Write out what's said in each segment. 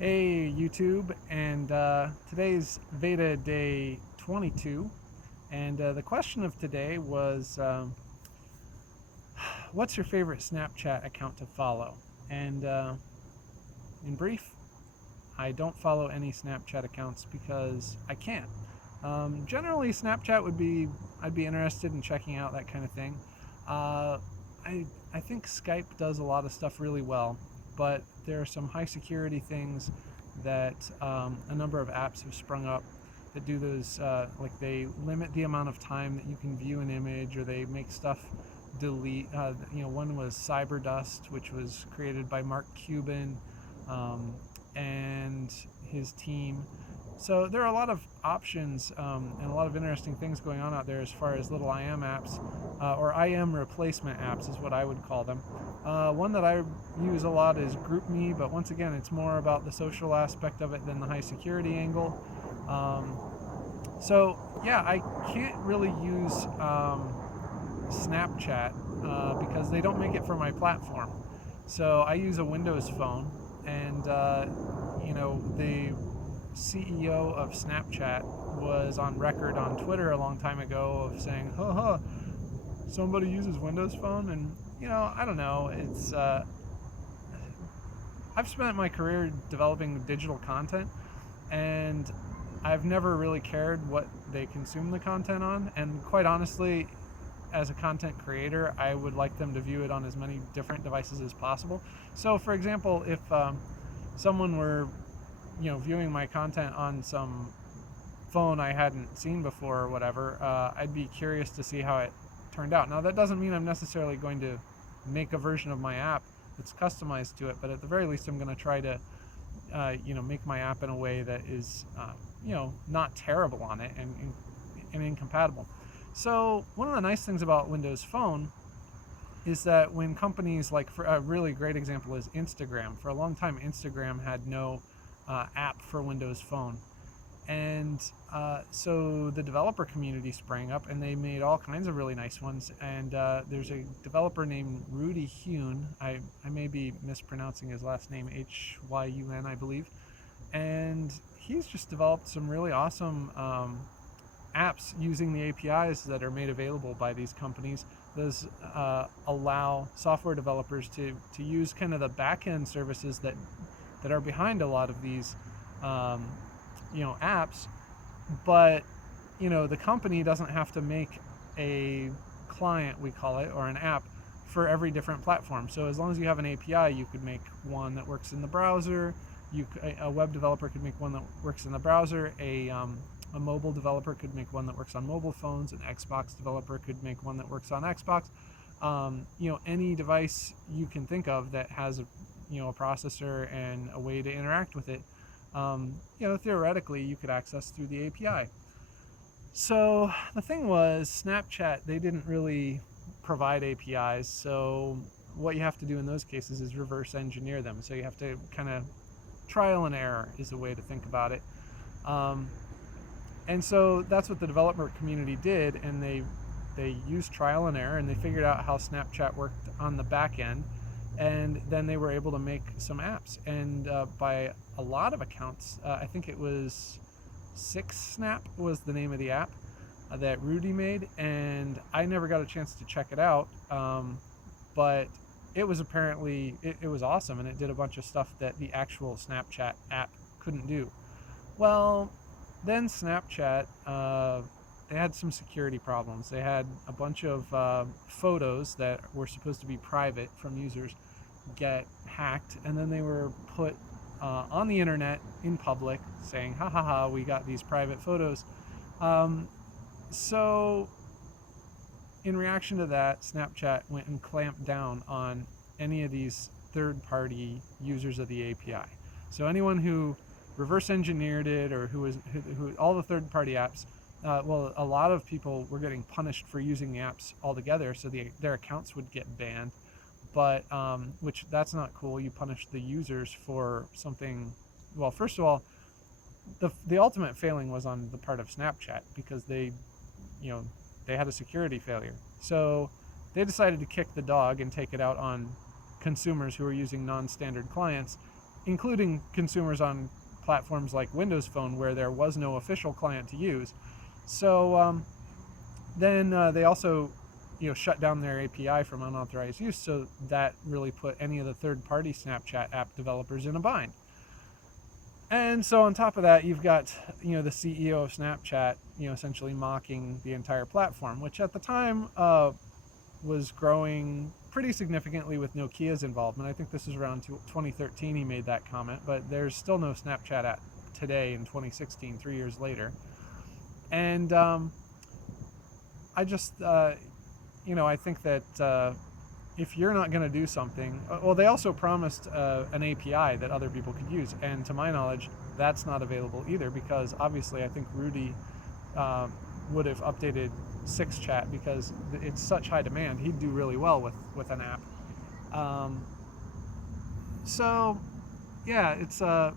Hey YouTube, and today's VEDA day 22, and the question of today was, what's your favorite Snapchat account to follow? And in brief, I don't follow any Snapchat accounts because I can't. Generally, Snapchat I'd be interested in checking out that kind of thing. Uh, I think Skype does a lot of stuff really well, but there are some high security things that a number of apps have sprung up that do those, like they limit the amount of time that you can view an image, or they make stuff delete. One was Cyberdust, which was created by Mark Cuban and his team. So there are a lot of options and a lot of interesting things going on out there as far as little IM apps, or IM replacement apps is what I would call them. One that I use a lot is GroupMe, but once again, it's more about the social aspect of it than the high security angle. So yeah, I can't really use Snapchat because they don't make it for my platform. So I use a Windows phone, and the CEO of Snapchat was on record on Twitter a long time ago of saying, "Ha, somebody uses Windows Phone," and I don't know. It's I've spent my career developing digital content, and I've never really cared what they consume the content on. And quite honestly, as a content creator, I would like them to view it on as many different devices as possible. So, for example, if someone were, viewing my content on some phone I hadn't seen before or whatever, I'd be curious to see how it turned out. Now, that doesn't mean I'm necessarily going to make a version of my app that's customized to it, but at the very least, I'm going to try to, make my app in a way that is, not terrible on it and incompatible. So one of the nice things about Windows Phone is that when companies, like, for a really great example is Instagram. For a long time, Instagram had no app for Windows Phone. And so the developer community sprang up, and they made all kinds of really nice ones. And there's a developer named Rudy Hune. I may be mispronouncing his last name, Hyun, I believe. And he's just developed some really awesome apps using the APIs that are made available by these companies. Those allow software developers to use kind of the back-end services that are behind a lot of these apps, but the company doesn't have to make a client, we call it, or an app for every different platform. So as long as you have an API, you could make one that works in the browser. A web developer could make one that works in the browser. A mobile developer could make one that works on mobile phones. An Xbox developer could make one that works on Xbox. Any device you can think of that has a processor and a way to interact with it, theoretically you could access through the API. So the thing was, Snapchat, they didn't really provide APIs, so what you have to do in those cases is reverse engineer them. So you have to kind of trial and error is a way to think about it. And so that's what the developer community did, and they used trial and error, and they figured out how Snapchat worked on the back end, and then they were able to make some apps. And by a lot of accounts, I think it was Six Snap was the name of the app that Rudy made, and I never got a chance to check it out, but it was apparently it was awesome, and it did a bunch of stuff that the actual Snapchat app couldn't do. Well, then Snapchat, they had some security problems. They had a bunch of photos that were supposed to be private from users get hacked, and then they were put on the internet in public saying, "Ha ha ha, we got these private photos." So in reaction to that, Snapchat went and clamped down on any of these third-party users of the API. So anyone who reverse engineered it, or who all the third-party apps, a lot of people were getting punished for using the apps altogether, so their accounts would get banned. But which, that's not cool. You punish the users for something. Well, first of all, the ultimate failing was on the part of Snapchat, because they had a security failure. So they decided to kick the dog and take it out on consumers who were using non-standard clients, including consumers on platforms like Windows Phone, where there was no official client to use. So then they also, shut down their API from unauthorized use. So that really put any of the third-party Snapchat app developers in a bind. And so on top of that, you've got, the CEO of Snapchat, essentially mocking the entire platform, which at the time was growing pretty significantly with Nokia's involvement. I think this is around 2013 he made that comment, but there's still no Snapchat app today in 2016, 3 years later. And I just, I think that if you're not going to do something, well, they also promised an API that other people could use, and to my knowledge, that's not available either, because obviously I think Rudy would have updated 6chat because it's such high demand. He'd do really well with an app. So yeah, it's I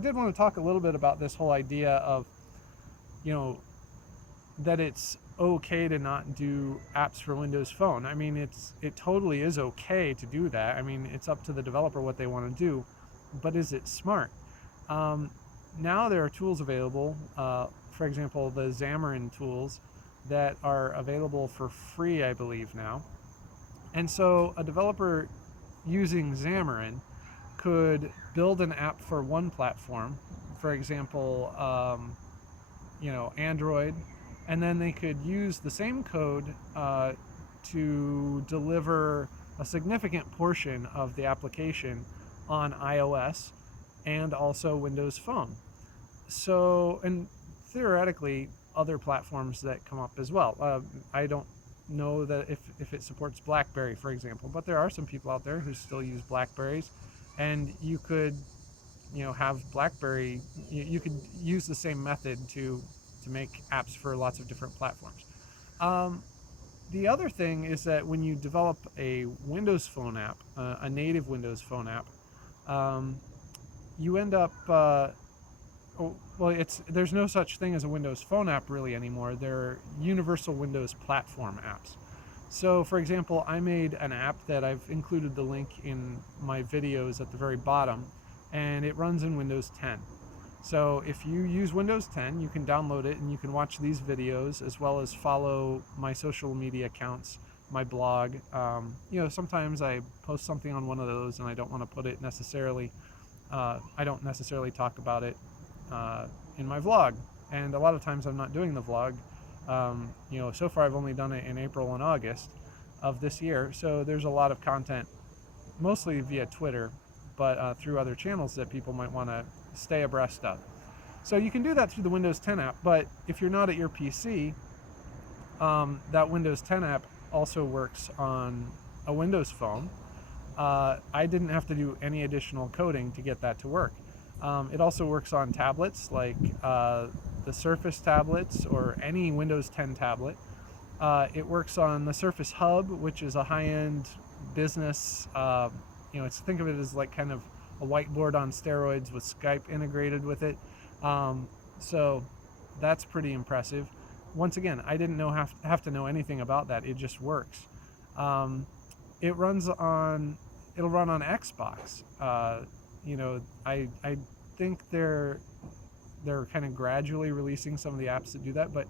did want to talk a little bit about this whole idea of, that it's okay to not do apps for Windows Phone. I mean, it totally is okay to do that. I mean, it's up to the developer what they want to do, but is it smart? Now there are tools available, for example, the Xamarin tools that are available for free, I believe now. And so a developer using Xamarin could build an app for one platform, for example, Android, and then they could use the same code to deliver a significant portion of the application on iOS and also Windows Phone. So, and theoretically, other platforms that come up as well. I don't know that if it supports BlackBerry, for example, but there are some people out there who still use Blackberries, and you could, have BlackBerry. You could use the same method to make apps for lots of different platforms. The other thing is that when you develop a Windows Phone app, a native Windows Phone app, you end up, there's no such thing as a Windows Phone app really anymore. They're universal Windows platform apps. So for example, I made an app that I've included the link in my videos at the very bottom, and it runs in Windows 10. So if you use Windows 10, you can download it and you can watch these videos as well as follow my social media accounts, my blog. Sometimes I post something on one of those and I don't want to put it necessarily, I don't necessarily talk about it in my vlog. And a lot of times I'm not doing the vlog. So far I've only done it in April and August of this year. So there's a lot of content, mostly via Twitter, but through other channels that people might want to stay abreast of. So you can do that through the Windows 10 app, but if you're not at your PC, that Windows 10 app also works on a Windows Phone. I didn't have to do any additional coding to get that to work. It also works on tablets like the Surface tablets or any Windows 10 tablet. It works on the Surface Hub, which is a high-end business, think of it as like kind of a whiteboard on steroids with Skype integrated with it. So that's pretty impressive. Once again, I didn't have to know anything about that. It just works. It'll run on Xbox. I think they're kind of gradually releasing some of the apps that do that, but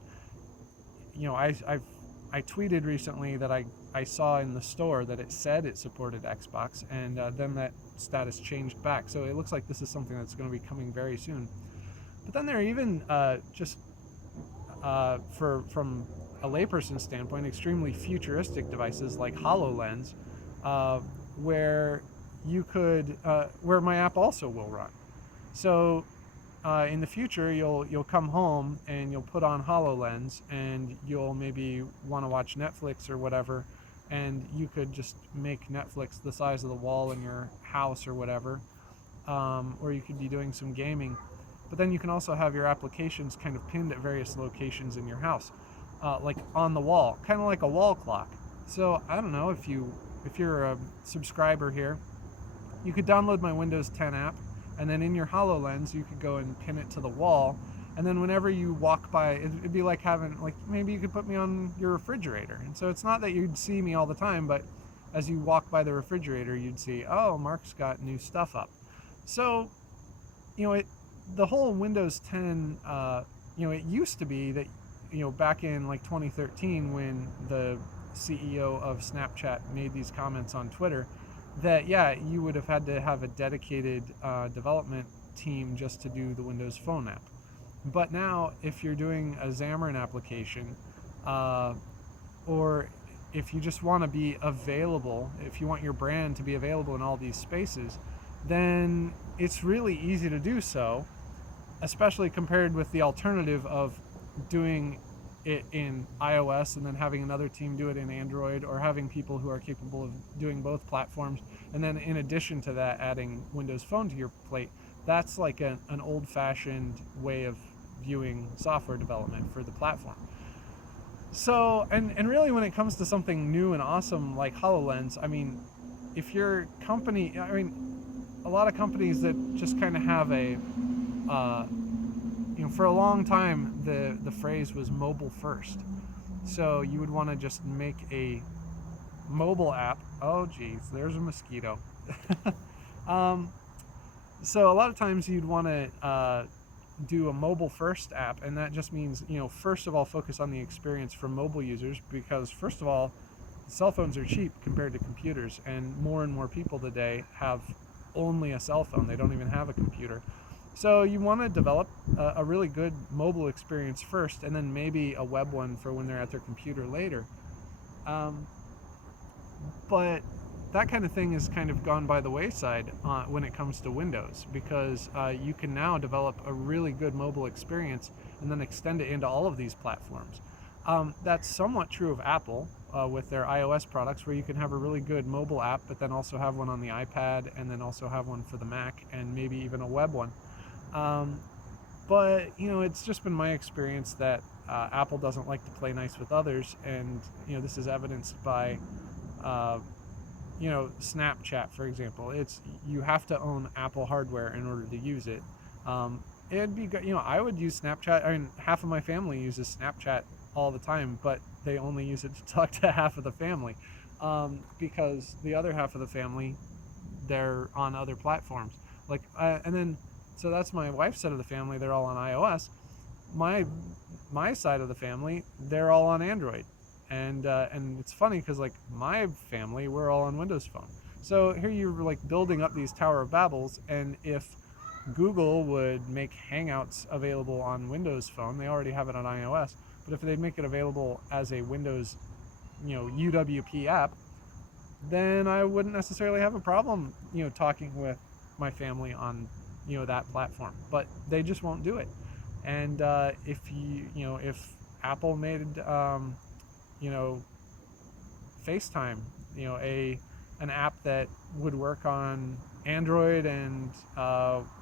I tweeted recently that I saw in the store that it said it supported Xbox, and then that status changed back. So it looks like this is something that's going to be coming very soon. But then there are even from a layperson's standpoint, extremely futuristic devices like HoloLens, where you could, where my app also will run. So in the future, you'll come home and you'll put on HoloLens, and you'll maybe want to watch Netflix or whatever, and you could just make Netflix the size of the wall in your house or whatever, or you could be doing some gaming. But then you can also have your applications kind of pinned at various locations in your house, like on the wall, kind of like a wall clock. So I don't know, if you're a subscriber here, you could download my Windows 10 app, and then in your HoloLens you could go and pin it to the wall, and then whenever you walk by, it'd be like having, like, maybe you could put me on your refrigerator. And so it's not that you'd see me all the time, but as you walk by the refrigerator, you'd see, oh, Mark's got new stuff up. So, the whole Windows 10, it used to be that, back in like 2013 when the CEO of Snapchat made these comments on Twitter, that, yeah, you would have had to have a dedicated development team just to do the Windows Phone app. But now, if you're doing a Xamarin application, or if you just want to be available, if you want your brand to be available in all these spaces, then it's really easy to do so, especially compared with the alternative of doing it in iOS and then having another team do it in Android, or having people who are capable of doing both platforms, and then in addition to that adding Windows Phone to your plate. That's like an old-fashioned way of viewing software development for the platform. So, and really when it comes to something new and awesome like HoloLens, I mean, if your company, a lot of companies that just kind of have a, for a long time, the phrase was mobile first. So you would want to just make a mobile app. Oh, geez, there's a mosquito. So a lot of times you'd want to do a mobile first app, and that just means, first of all, focus on the experience for mobile users, because first of all, cell phones are cheap compared to computers, and more people today have only a cell phone. They don't even have a computer. So you want to develop a really good mobile experience first, and then maybe a web one for when they're at their computer later. But that kind of thing has kind of gone by the wayside when it comes to Windows, because you can now develop a really good mobile experience and then extend it into all of these platforms. That's somewhat true of Apple with their iOS products, where you can have a really good mobile app, but then also have one on the iPad, and then also have one for the Mac, and maybe even a web one. But it's just been my experience that Apple doesn't like to play nice with others, and this is evidenced by Snapchat, for example. You have to own Apple hardware in order to use it. It'd be good, I would use Snapchat. I mean, half of my family uses Snapchat all the time, but they only use it to talk to half of the family, because the other half of the family, they're on other platforms. So that's my wife's side of the family. They're all on iOS. My side of the family, they're all on Android. And it's funny because like my family, we're all on Windows Phone. So here you're like building up these Tower of Babels, and if Google would make Hangouts available on Windows Phone, they already have it on iOS, but if they make it available as a Windows, UWP app, then I wouldn't necessarily have a problem, talking with my family on, that platform. But they just won't do it. And if Apple made FaceTime, an app that would work on Android and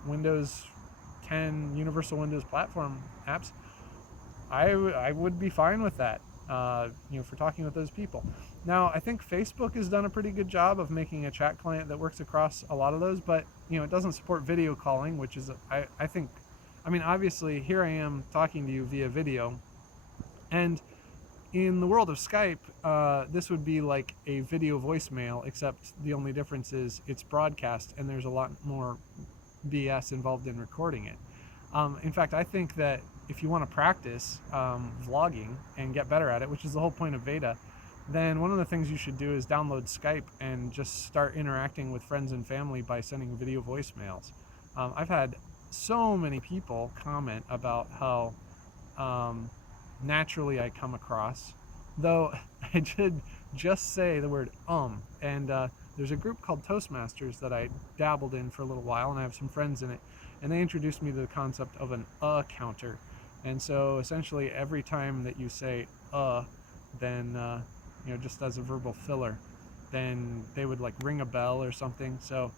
Windows 10 Universal Windows Platform apps, I would be fine with that, for talking with those people. Now, I think Facebook has done a pretty good job of making a chat client that works across a lot of those, but it doesn't support video calling, which is, I think, obviously here I am talking to you via video, and in the world of Skype, this would be like a video voicemail, except the only difference is it's broadcast, and there's a lot more BS involved in recording it. In fact, I think that if you want to practice vlogging and get better at it, which is the whole point of VEDA, then one of the things you should do is download Skype and just start interacting with friends and family by sending video voicemails. I've had so many people comment about how naturally I come across, though I did just say the word and there's a group called Toastmasters that I dabbled in for a little while, and I have some friends in it, and they introduced me to the concept of an counter. And so essentially every time that you say then just as a verbal filler, then they would like ring a bell or something. So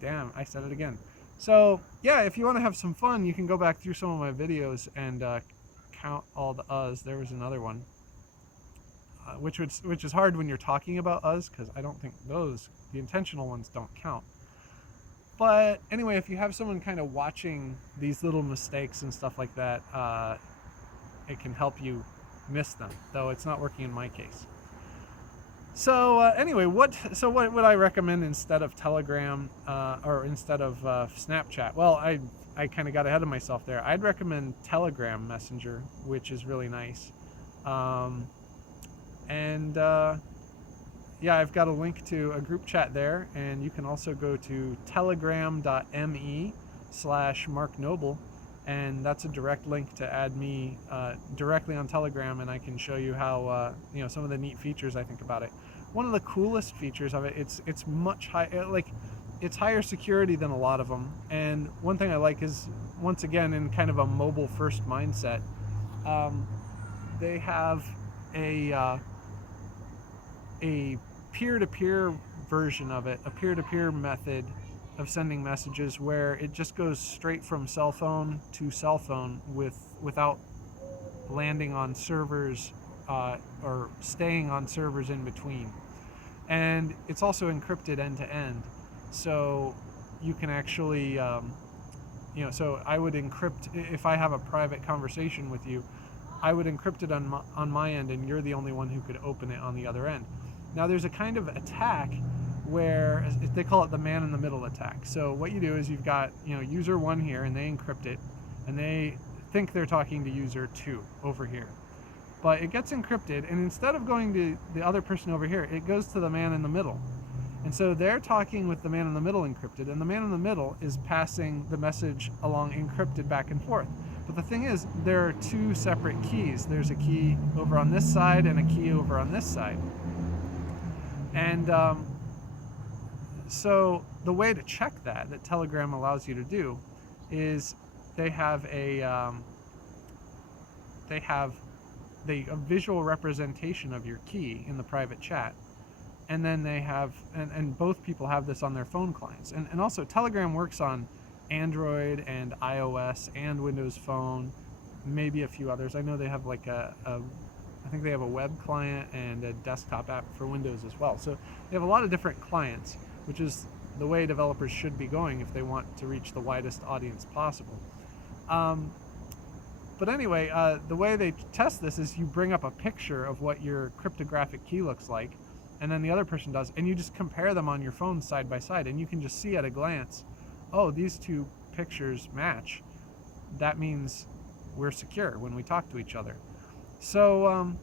damn, I said it again. So yeah, if you want to have some fun, you can go back through some of my videos and count all the uhs. There was another one, which is hard when you're talking about uhs, because I don't think the intentional ones don't count. But anyway, if you have someone kind of watching these little mistakes and stuff like that, it can help you miss them, though it's not working in my case. Anyway, what would I recommend instead of Telegram or instead of Snapchat? Well, I kind of got ahead of myself there. I'd recommend Telegram Messenger, which is really nice. Um, and Yeah, I've got a link to a group chat there, and you can also go to telegram.me/Mark Noble, and that's a direct link to add me directly on Telegram, and I can show you how some of the neat features I think about it. One of the coolest features of it, it's much higher, like it's higher security than a lot of them. And one thing I like is, once again, in kind of a mobile first mindset, um, they have a peer-to-peer version of it, a peer-to-peer method of sending messages where it just goes straight from cell phone to cell phone without landing on servers or staying on servers in between. And it's also encrypted end to end, so you can actually so I would encrypt, if I have a private conversation with you, I would encrypt it on my end, and you're the only one who could open it on the other end. Now there's a kind of attack where they call it the man in the middle attack. So what you do is you've got user 1 here, and they encrypt it, and they think they're talking to user 2 over here. But it gets encrypted, and instead of going to the other person over here, it goes to the man in the middle. And so they're talking with the man in the middle encrypted, and the man in the middle is passing the message along encrypted back and forth. But the thing is, there are 2 separate keys. There's a key over on this side and a key over on this side. And so the way to check that Telegram allows you to do is they have a visual representation of your key in the private chat, and then they have, and both people have this on their phone clients, and also Telegram works on Android and iOS and Windows Phone, maybe a few others. I know they have like I think they have a web client and a desktop app for Windows as well. So they have a lot of different clients, which is the way developers should be going if they want to reach the widest audience possible. But anyway, the way they test this is you bring up a picture of what your cryptographic key looks like, and then the other person does, and you just compare them on your phone side by side, and you can just see at a glance, oh, these 2 pictures match. That means we're secure when we talk to each other. So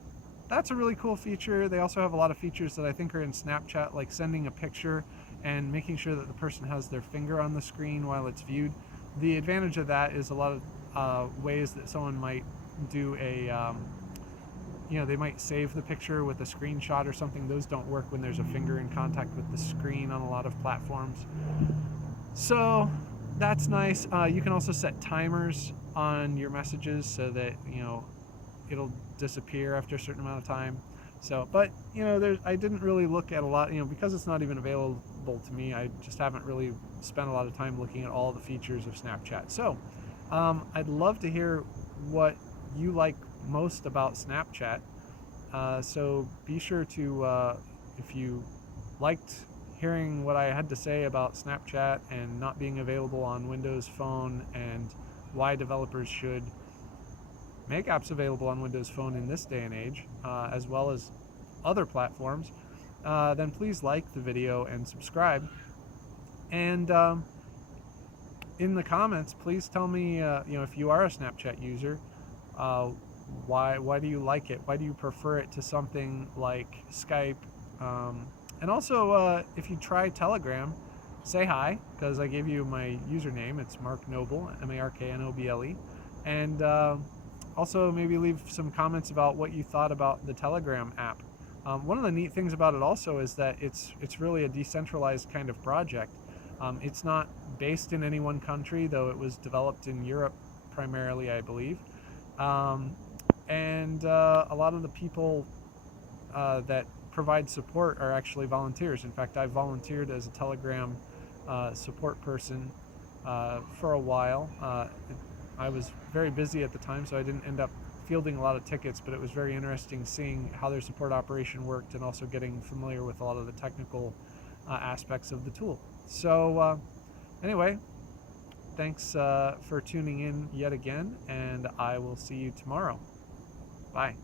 that's a really cool feature. They also have a lot of features that I think are in Snapchat, like sending a picture and making sure that the person has their finger on the screen while it's viewed. The advantage of that is a lot of ways that someone might do they might save the picture with a screenshot or something. Those don't work when there's a finger in contact with the screen on a lot of platforms. So that's nice. You can also set timers on your messages so that it'll disappear after a certain amount of time. So, but I didn't really look at a lot, because it's not even available to me. I just haven't really spent a lot of time looking at all the features of Snapchat. So I'd love to hear what you like most about Snapchat. So be sure to, if you liked hearing what I had to say about Snapchat and not being available on Windows Phone, and why developers should make apps available on Windows Phone in this day and age, as well as other platforms, then please like the video and subscribe. And in the comments, please tell me, if you are a Snapchat user, why do you like it? Why do you prefer it to something like Skype? And also, if you try Telegram, say hi, because I gave you my username. It's Mark Noble, MarkNoble, and also maybe leave some comments about what you thought about the Telegram app. One of the neat things about it also is that it's really a decentralized kind of project. It's not based in any one country, though it was developed in Europe primarily, I believe. And a lot of the people that provide support are actually volunteers. In fact, I volunteered as a Telegram support person for a while. I was very busy at the time, so I didn't end up fielding a lot of tickets, but it was very interesting seeing how their support operation worked and also getting familiar with a lot of the technical aspects of the tool. So anyway, thanks for tuning in yet again, and I will see you tomorrow. Bye.